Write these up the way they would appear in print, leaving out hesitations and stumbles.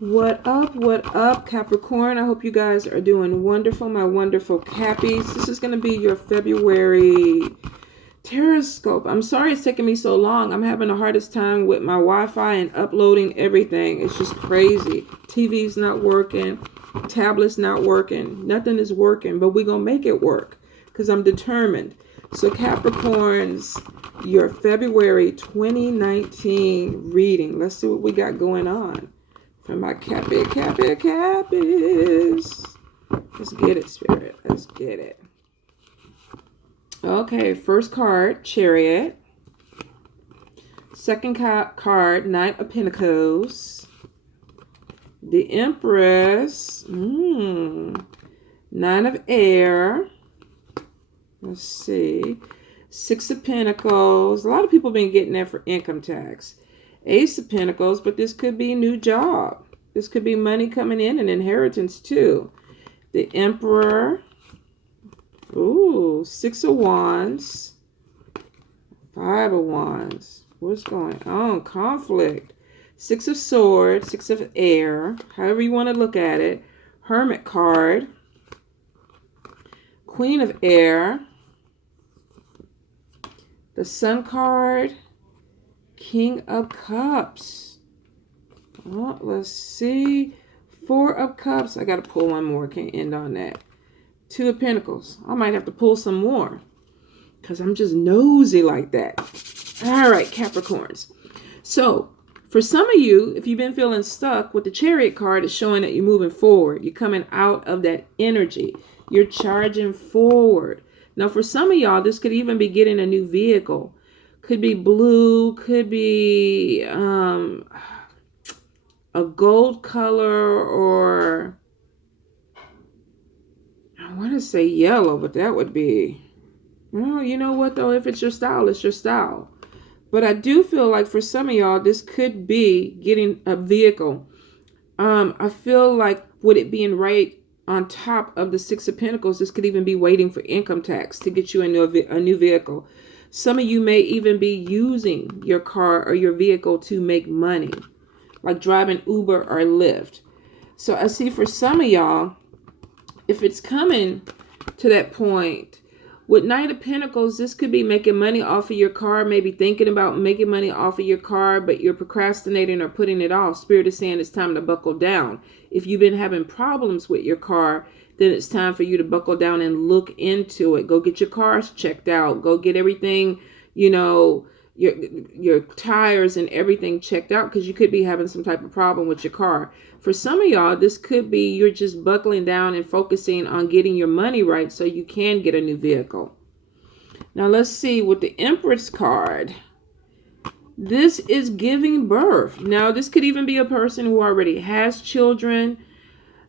What up, Capricorn? I hope you guys are doing wonderful, my wonderful Cappies. This is going to be your February Tarotscope. I'm sorry it's taking me so long. I'm having the hardest time with my Wi-Fi and uploading everything. It's just crazy. TV's not working. Tablet's not working. Nothing is working, but we're going to make it work because I'm determined. So Capricorns, your February 2019 reading. Let's see what we got going on. For my Cappies. Let's get it, Spirit. Let's get it. Okay, first card, Chariot. Second card, Knight of Pentacles. The Empress. Nine of Air. Let's see. Six of Pentacles. A lot of people have been getting that for income tax. Ace of Pentacles, but this could be a new job. This could be money coming in and inheritance too. The Emperor. Ooh, Six of Wands. Five of Wands. What's going on? Conflict. Six of Swords. Six of Air. However you want to look at it. Hermit card. Queen of Air. The Sun card. King of Cups. Oh, let's see. Four of Cups. I got to pull one more. Can't end on that. Two of Pentacles. I might have to pull some more because I'm just nosy like that. All right, Capricorns. So for some of you, if you've been feeling stuck with the Chariot card, it's showing that you're moving forward. You're coming out of that energy. You're charging forward. Now, for some of y'all, this could even be getting a new vehicle. Could be blue, could be a gold color, or I want to say yellow, but that would be, well, you know what though? If it's your style, it's your style. But I do feel like for some of y'all, this could be getting a vehicle. I feel like with it being right on top of the Six of Pentacles, this could even be waiting for income tax to get you a new vehicle. Some of you may even be using your car or your vehicle to make money, like driving Uber or Lyft. So I see for some of y'all, if it's coming to that point, with Knight of Pentacles, this could be making money off of your car, maybe thinking about making money off of your car, but you're procrastinating or putting it off. Spirit is saying it's time to buckle down. If you've been having problems with your car, then it's time for you to buckle down and look into it. Go get your cars checked out. Go get everything, you know, your tires and everything checked out, because you could be having some type of problem with your car. For some of y'all, this could be you're just buckling down and focusing on getting your money right so you can get a new vehicle. Now let's see with the Empress card. This is giving birth. Now this could even be a person who already has children.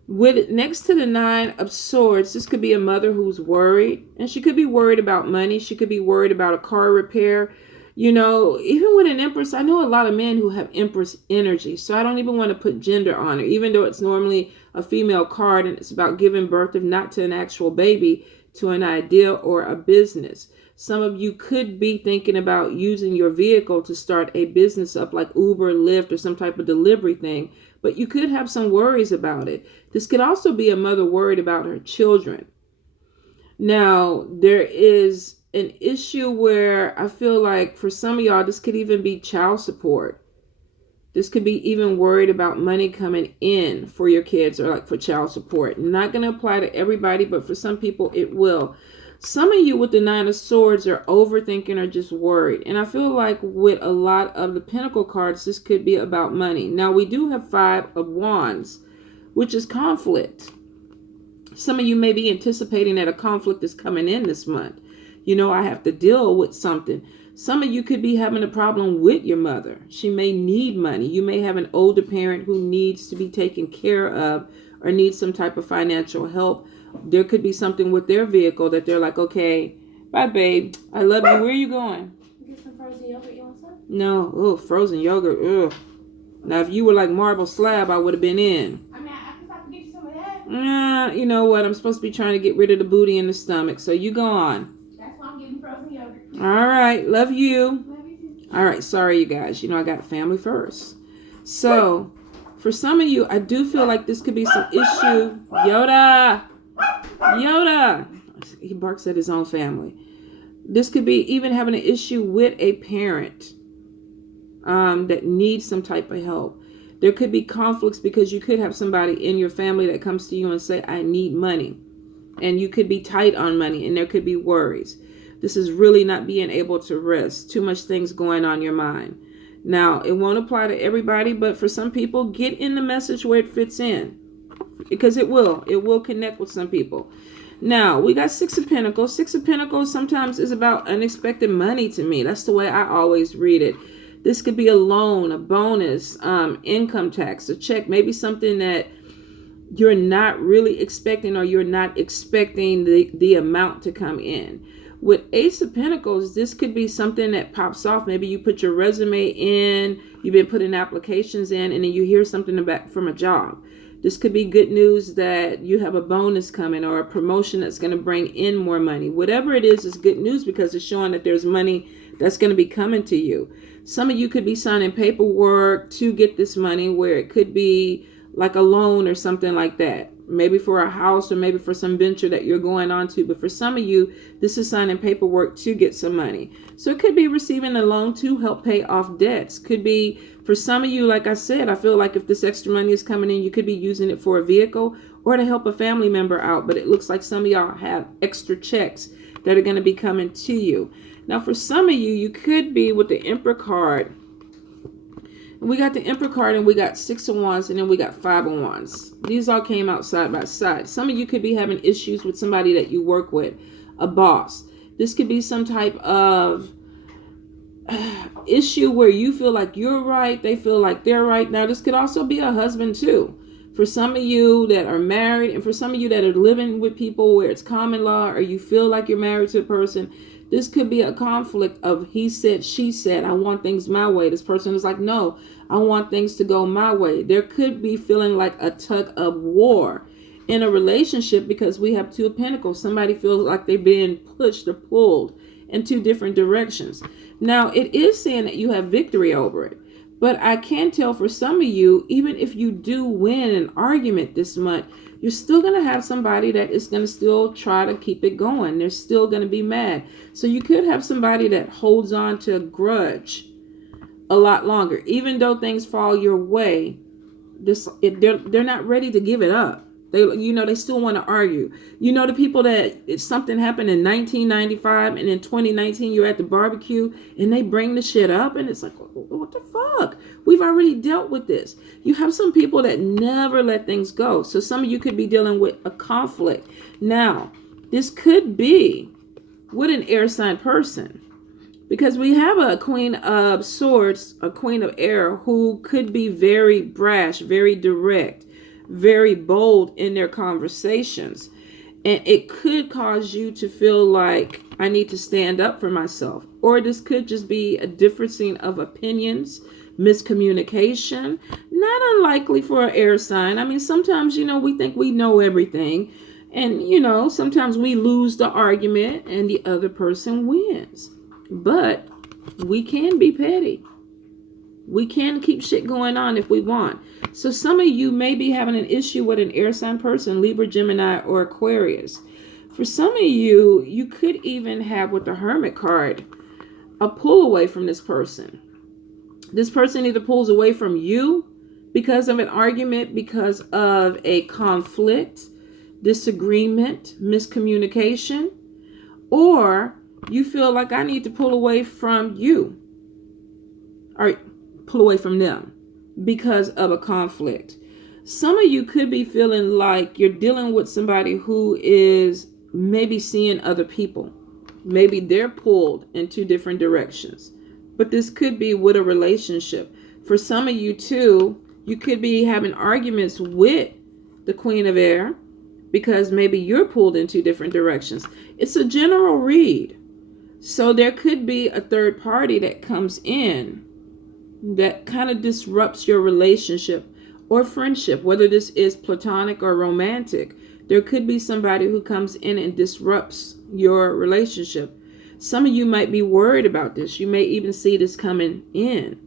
With next to the Nine of Swords, this could be a mother who's worried, and she could be worried about money. She could be worried about a car repair. You know, even with an Empress, I know a lot of men who have Empress energy, so I don't even want to put gender on it, even though it's normally a female card and it's about giving birth, if not to an actual baby, to an idea or a business. Some of you could be thinking about using your vehicle to start a business up like Uber, Lyft, or some type of delivery thing, but you could have some worries about it. This could also be a mother worried about her children. Now, there is an issue where I feel like for some of y'all, this could even be child support. This could be even worried about money coming in for your kids, or like for child support. Not going to apply to everybody, but for some people it will. Some of you with the Nine of Swords are overthinking or just worried. And I feel like with a lot of the Pentacle cards, this could be about money. Now, we do have Five of Wands, which is conflict. Some of you may be anticipating that a conflict is coming in this month. You know, I have to deal with something. Some of you could be having a problem with your mother. She may need money. You may have an older parent who needs to be taken care of or needs some type of financial help. There could be something with their vehicle that they're like, okay, bye, babe. I love you. Where are you going? Get some frozen yogurt. You want some? No. Oh, frozen yogurt. Ugh. Now, if you were like Marble Slab, I would have been in. I mean, I can get you some of that. You know what? I'm supposed to be trying to get rid of the booty in the stomach. So you go on. That's why I'm getting frozen yogurt. All right. Love you. Love you too. All right. Sorry, you guys. You know, I got family first. So For some of you, I do feel like this could be some issue. Yoda! Yoda! He barks at his own family. This could be even having an issue with a parent that needs some type of help. There could be conflicts because you could have somebody in your family that comes to you and say, I need money. And you could be tight on money, and there could be worries. This is really not being able to rest. Too much things going on in your mind. Now, it won't apply to everybody, but for some people, get in the message where it fits in. Because it will. It will connect with some people. Now, we got Six of Pentacles. Six of Pentacles sometimes is about unexpected money to me. That's the way I always read it. This could be a loan, a bonus, income tax, a check, maybe something that you're not really expecting, or you're not expecting the amount to come in. With Ace of Pentacles, this could be something that pops off. Maybe you put your resume in, you've been putting applications in, and then you hear something about from a job. This could be good news that you have a bonus coming, or a promotion that's going to bring in more money. Whatever it is good news, because it's showing that there's money that's going to be coming to you. Some of you could be signing paperwork to get this money, where it could be like a loan or something like that. Maybe for a house, or maybe for some venture that you're going on to. But for some of you, this is signing paperwork to get some money. So it could be receiving a loan to help pay off debts. Could be, for some of you, like I said, I feel like if this extra money is coming in, you could be using it for a vehicle or to help a family member out. But it looks like some of y'all have extra checks that are going to be coming to you. Now, for some of you, you could be with the Emperor card. We got the Emperor card, and we got Six of Wands, and then we got Five of Wands. These all came out side by side. Some of you could be having issues with somebody that you work with, a boss. This could be some type of issue where you feel like you're right, they feel like they're right. Now, this could also be a husband too. For some of you that are married, and for some of you that are living with people where it's common law, or you feel like you're married to a person, this could be a conflict of he said, she said, I want things my way. This person is like, no, I want things to go my way. There could be feeling like a tug of war in a relationship, because we have Two of Pentacles. Somebody feels like they're being pushed or pulled in two different directions. Now, it is saying that you have victory over it. But I can tell for some of you, even if you do win an argument this month, you're still going to have somebody that is going to still try to keep it going. They're still going to be mad. So you could have somebody that holds on to a grudge a lot longer. Even though things fall your way, they're not ready to give it up. They still want to argue. The people that if something happened in 1995 and in 2019 you're at the barbecue and they bring the shit up and it's like, what the fuck? We've already dealt with this. You have some people that never let things go. So some of you could be dealing with a conflict. Now, this could be with an air sign person, because we have a Queen of Swords, a Queen of Air, who could be very brash, very direct, very bold in their conversations. And it could cause you to feel like I need to stand up for myself. Or this could just be a differencing of opinions, miscommunication. Not unlikely for an air sign. I mean, sometimes, we think we know everything. And, sometimes we lose the argument and the other person wins. But we can be petty. We can keep shit going on if we want. So some of you may be having an issue with an air sign person, Libra, Gemini, or Aquarius. For some of you, you could even have, with the Hermit card, a pull away from this person. This person either pulls away from you because of an argument, because of a conflict, disagreement, miscommunication, or you feel like I need to pull away from you, or pull away from them because of a conflict. Some of you could be feeling like you're dealing with somebody who is maybe seeing other people. Maybe they're pulled in two different directions. But this could be with a relationship. For some of you too, you could be having arguments with the Queen of Air because maybe you're pulled in two different directions. It's a general read. So there could be a third party that comes in that kind of disrupts your relationship or friendship, whether this is platonic or romantic. There could be somebody who comes in and disrupts your relationship. Some of you might be worried about this. You may even see this coming in.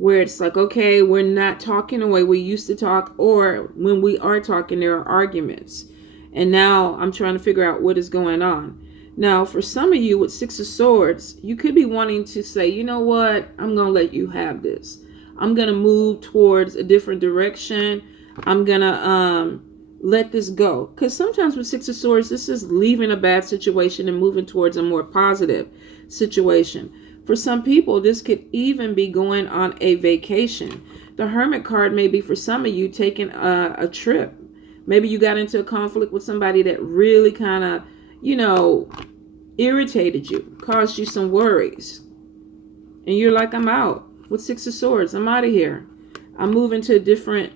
where it's like, okay, we're not talking the way we used to talk, or when we are talking, there are arguments. And now I'm trying to figure out what is going on. Now, for some of you with Six of Swords, you could be wanting to say, you know what, I'm going to let you have this. I'm going to move towards a different direction. I'm going to let this go. Because sometimes with Six of Swords, this is leaving a bad situation and moving towards a more positive situation. For some people, this could even be going on a vacation. The Hermit card may be for some of you taking a trip. Maybe you got into a conflict with somebody that really kind of, irritated you, caused you some worries. And you're like, I'm out. With Six of Swords, I'm out of here. I'm moving to a different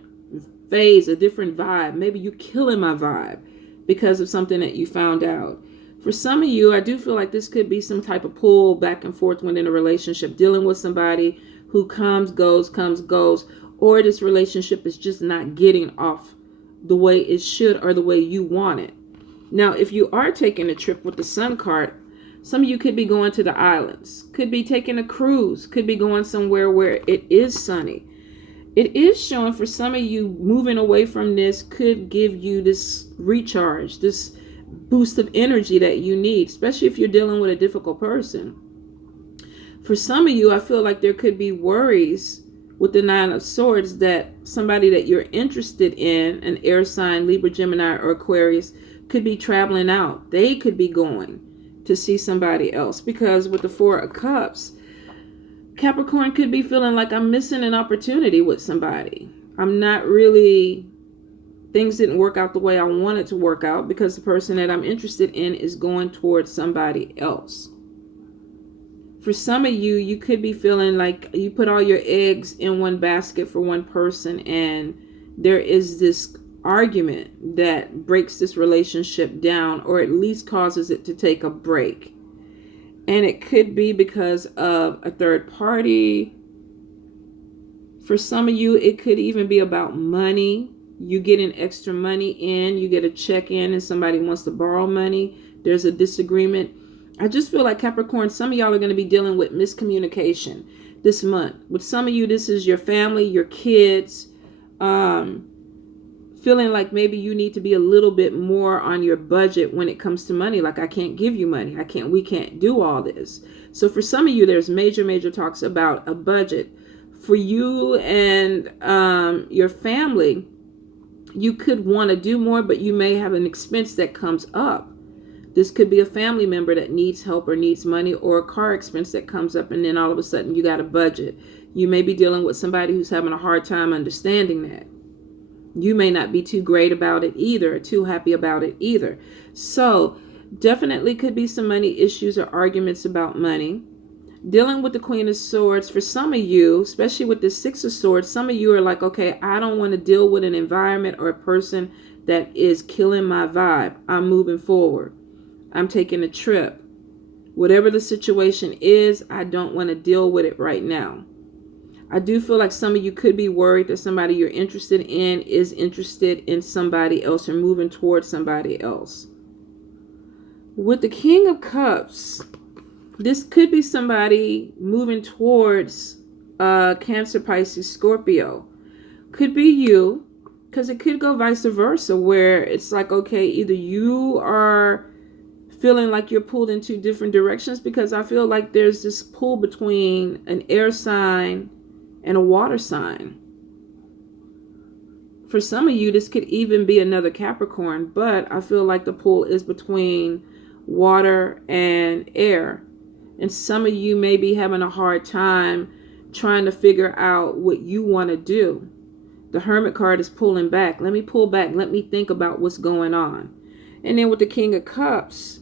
phase, a different vibe. Maybe you're killing my vibe because of something that you found out. For some of you, I do feel like this could be some type of pull back and forth within a relationship, dealing with somebody who comes, goes, or this relationship is just not getting off the way it should or the way you want it. Now, if you are taking a trip with the Sun card, some of you could be going to the islands, could be taking a cruise, could be going somewhere where it is sunny. It is showing for some of you moving away from this could give you this recharge, this boost of energy that you need, especially if you're dealing with a difficult person. For some of you, I feel like there could be worries with the Nine of Swords that somebody that you're interested in, an air sign, Libra, Gemini, or Aquarius, could be traveling out. They could be going to see somebody else, because with the Four of Cups, Capricorn could be feeling like I'm missing an opportunity with somebody. Things didn't work out the way I wanted to work out because the person that I'm interested in is going towards somebody else. For some of you, you could be feeling like you put all your eggs in one basket for one person, and there is this argument that breaks this relationship down, or at least causes it to take a break. And it could be because of a third party. For some of you, it could even be about money. You get an extra money in, you get a check in, and somebody wants to borrow money. There's a disagreement. I just feel like Capricorn, some of y'all are going to be dealing with miscommunication this month. With some of you, this is your family, your kids, feeling like maybe you need to be a little bit more on your budget when it comes to money. Like, I can't give you money. We can't do all this. So for some of you, there's major talks about a budget. For you and your family, you could want to do more, but you may have an expense that comes up. This could be a family member that needs help or needs money, or a car expense that comes up, and then all of a sudden you got a budget. You may be dealing with somebody who's having a hard time understanding that. You may not be too great about it either, or too happy about it either. So definitely could be some money issues or arguments about money. Dealing with the Queen of Swords, for some of you, especially with the Six of Swords, some of you are like, okay, I don't want to deal with an environment or a person that is killing my vibe. I'm moving forward. I'm taking a trip. Whatever the situation is, I don't want to deal with it right now. I do feel like some of you could be worried that somebody you're interested in is interested in somebody else or moving towards somebody else. With the King of Cups, this could be somebody moving towards Cancer, Pisces, Scorpio. Could be you, because it could go vice versa, where it's like, okay, either you are feeling like you're pulled in two different directions, because I feel like there's this pull between an air sign and a water sign. For some of you, this could even be another Capricorn, but I feel like the pull is between water and air. And some of you may be having a hard time trying to figure out what you want to do. The Hermit card is pulling back. Let me pull back. Let me think about what's going on. And then with the King of Cups,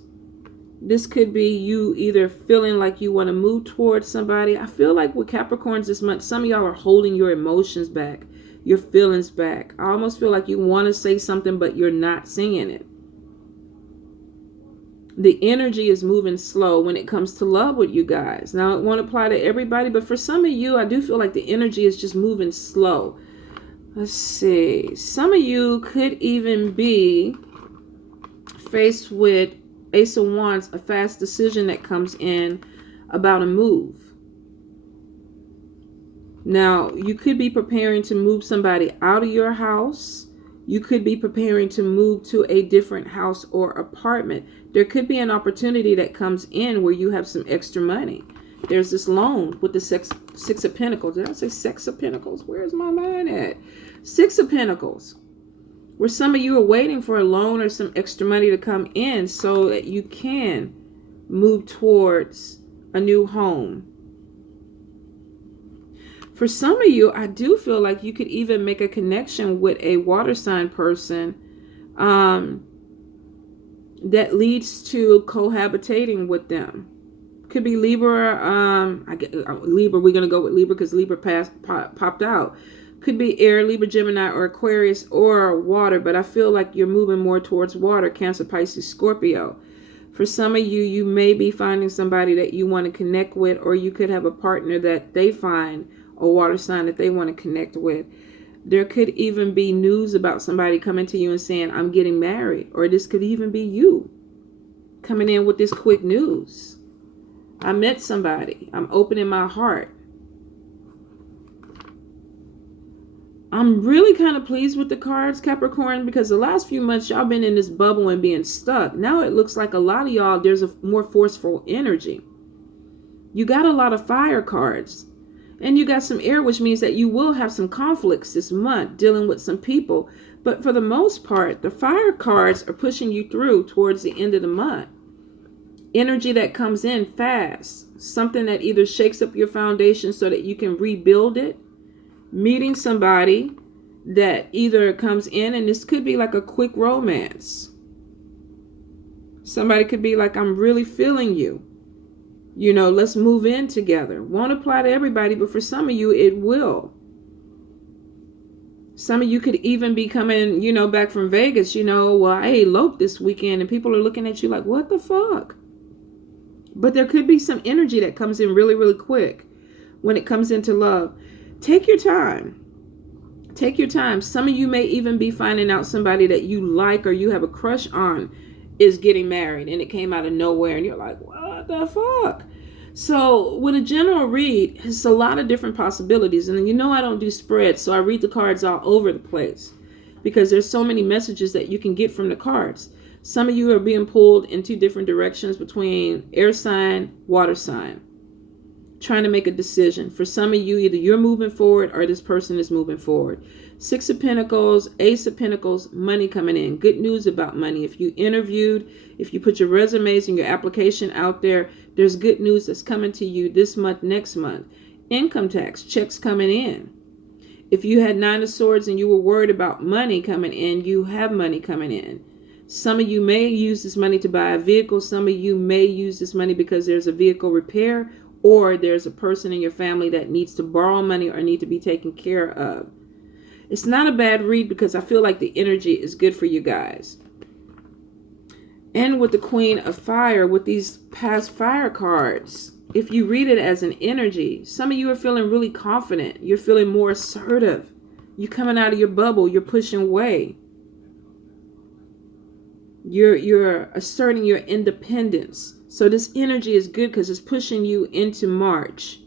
this could be you either feeling like you want to move towards somebody. I feel like with Capricorns this month, some of y'all are holding your emotions back, your feelings back. I almost feel like you want to say something, but you're not saying it. The energy is moving slow when it comes to love with you guys. Now, it won't apply to everybody, but for some of you, I do feel like the energy is just moving slow. Let's see. Some of you could even be faced with Ace of Wands, a fast decision that comes in about a move. Now, you could be preparing to move somebody out of your house. You could be preparing to move to a different house or apartment. There could be an opportunity that comes in where you have some extra money. There's this loan with the Six of Pentacles. Did I say Six of Pentacles? Where's my mind at? Six of Pentacles. Where some of you are waiting for a loan or some extra money to come in so that you can move towards a new home. For some of you, I do feel like you could even make a connection with a water sign person that leads to cohabitating with them. Could be Libra. Libra. We're gonna go with Libra because Libra popped out. Could be air, Libra, Gemini, or Aquarius, or water. But I feel like you're moving more towards water. Cancer, Pisces, Scorpio. For some of you, you may be finding somebody that you want to connect with, or you could have a partner that they find a water sign that they want to connect with. There could even be news about somebody coming to you and saying, I'm getting married. Or this could even be you coming in with this quick news. I met somebody. I'm opening my heart. I'm really kind of pleased with the cards, Capricorn, because the last few months y'all been in this bubble and being stuck. Now it looks like a lot of y'all, there's a more forceful energy. You got a lot of fire cards. And you got some air, which means that you will have some conflicts this month dealing with some people. But for the most part, the fire cards are pushing you through towards the end of the month. Energy that comes in fast. Something that either shakes up your foundation so that you can rebuild it. Meeting somebody that either comes in, and this could be like a quick romance. Somebody could be like, I'm really feeling you. You know, let's move in together. Won't apply to everybody, but for some of you, it will. Some of you could even be coming, you know, back from Vegas, you know, well, I eloped this weekend, and people are looking at you like, what the fuck? But there could be some energy that comes in really, really quick when it comes into love. Take your time. Take your time. Some of you may even be finding out somebody that you like or you have a crush on is getting married, and it came out of nowhere, and you're like, what the fuck? So with a general read, it's a lot of different possibilities. And you know I don't do spreads, so I read the cards all over the place because there's so many messages that you can get from the cards. Some of you are being pulled in two different directions between air sign, water sign, trying to make a decision. For some of you, either you're moving forward or this person is moving forward. Six of Pentacles, Ace of Pentacles, money coming in. Good news about money. If you interviewed, if you put your resumes and your application out there, there's good news that's coming to you this month, next month. Income tax, checks coming in. If you had Nine of Swords and you were worried about money coming in, you have money coming in. Some of you may use this money to buy a vehicle. Some of you may use this money because there's a vehicle repair, or there's a person in your family that needs to borrow money or need to be taken care of. It's not a bad read because I feel like the energy is good for you guys. And with the Queen of Fire, with these past fire cards, if you read it as an energy, some of you are feeling really confident. You're feeling more assertive. You're coming out of your bubble. You're pushing away. You're asserting your independence. So this energy is good because it's pushing you into March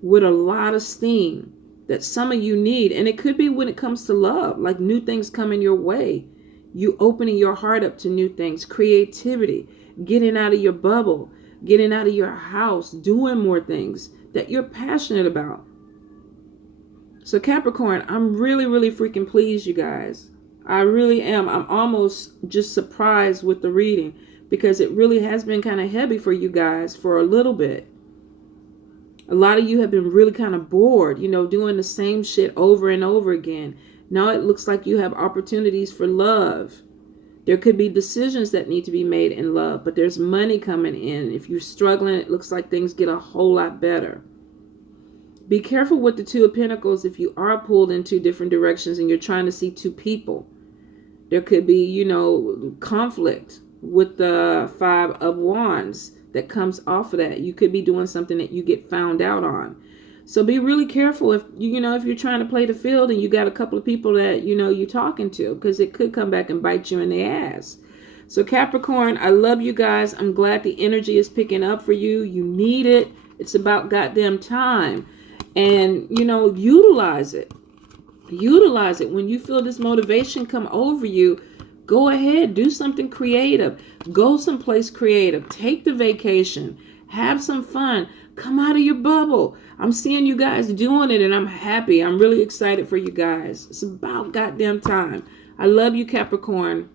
with a lot of steam that some of you need. And it could be when it comes to love, like new things coming your way. You opening your heart up to new things, creativity, getting out of your bubble, getting out of your house, doing more things that you're passionate about. So Capricorn, I'm really, really freaking pleased, you guys. I really am. I'm almost just surprised with the reading because it really has been kind of heavy for you guys for a little bit. A lot of you have been really kind of bored, you know, doing the same shit over and over again. Now it looks like you have opportunities for love. There could be decisions that need to be made in love, but there's money coming in. If you're struggling, it looks like things get a whole lot better. Be careful with the Two of Pentacles if you are pulled in two different directions and you're trying to see two people. There could be, you know, conflict with the Five of Wands that comes off of that. You could be doing something that you get found out on. So be really careful if you're trying to play the field and you got a couple of people that, you know, you're talking to, because it could come back and bite you in the ass. So Capricorn, I love you guys. I'm glad the energy is picking up for you. You need it. It's about goddamn time. And, you know, utilize it. Utilize it. When you feel this motivation come over you, go ahead, do something creative. Go someplace creative. Take the vacation. Have some fun. Come out of your bubble. I'm seeing you guys doing it, and I'm happy. I'm really excited for you guys. It's about goddamn time. I love you, Capricorn.